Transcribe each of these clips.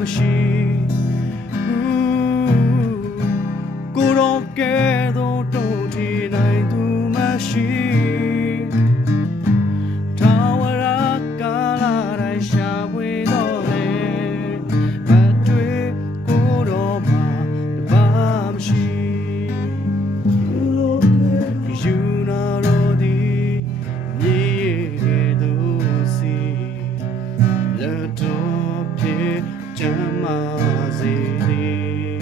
မရှိကိုတော့ကဲတော့တုံးထီနိုင်သူမရှိထာဝရကာလတိုင်းရှာဖွေတော့လေမတွေ့ကိုတော့မှတပါမရှိယူနာတော့ဒီမြေရဲ့သူစီလက်တော့ဖြစ်ချမ်းသာစေသည်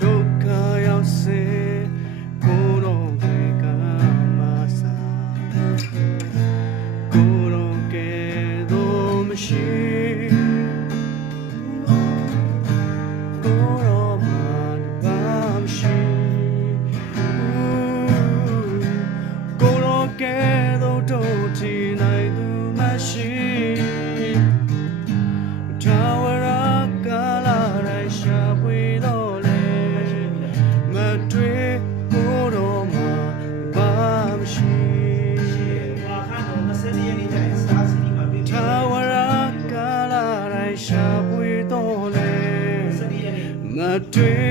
ဒုက္ခရောက်စေကိုတော့ဝေကမစာကိုတော့ကဲတော့မရှိကိုတော့မှတပါမရှိကိုတော့ကဲတော့တို့ချီနိုင်သူမရှိထာဝရကာလတိုင်းရှာဖွေတော့လေမတွေ့ကိုတော့မှဘာမရှိထာဝရကာလတိုင်းရှာဖွေတော့လေမတွေ့